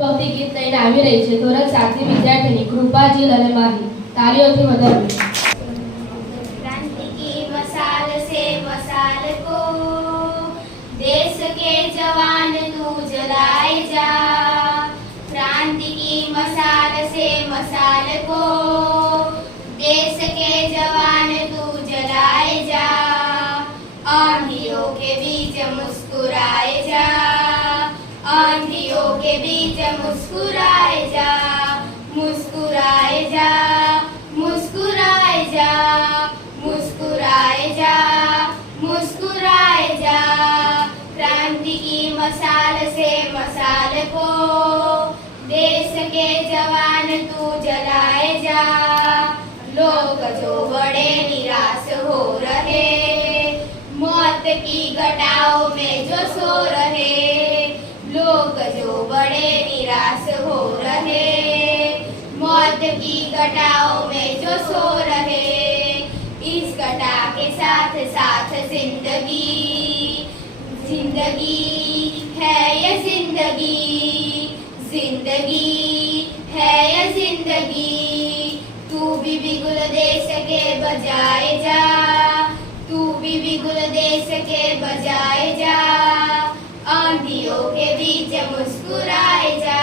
ભક્તિ ગીત લઈને આવી રહી છે ધોરણ 7 ની વિદ્યાર્થીની કૃપા જીલ અને માહી તાળીઓથી વધાવી क्रांति की मसाल से मसाल को देश के जवान तू जलाए जा। क्रांति की मसाल से मसाल को देश के जवान तू जलाए जा। आंधियों के बीच मुस्कुराए जा, आंधियों के बीच मुस्कुराए जा, मुस्कुराए जा, मुस्कुराए जा, मुस्कुराए जा, मुस्कुराए जा। क्रांति की मसाल से मसाल को देश के जवान तू जलाए जा। लोग जो बड़े निराश हो रहे, मौत की घटाओं में जो सो रहे, लोग जो बड़े निराश हो रहे, मौत की घटाओं में जो सो रहे, इस घटा के साथ साथ जिंदगी, जिंदगी है ये जिंदगी, जिंदगी है ये जिंदगी। तू भी बिगुल देश के बजाए जा, तू भी बिगुल देश के बजाए जा। आंधियों के बीच मुस्कुराए जा,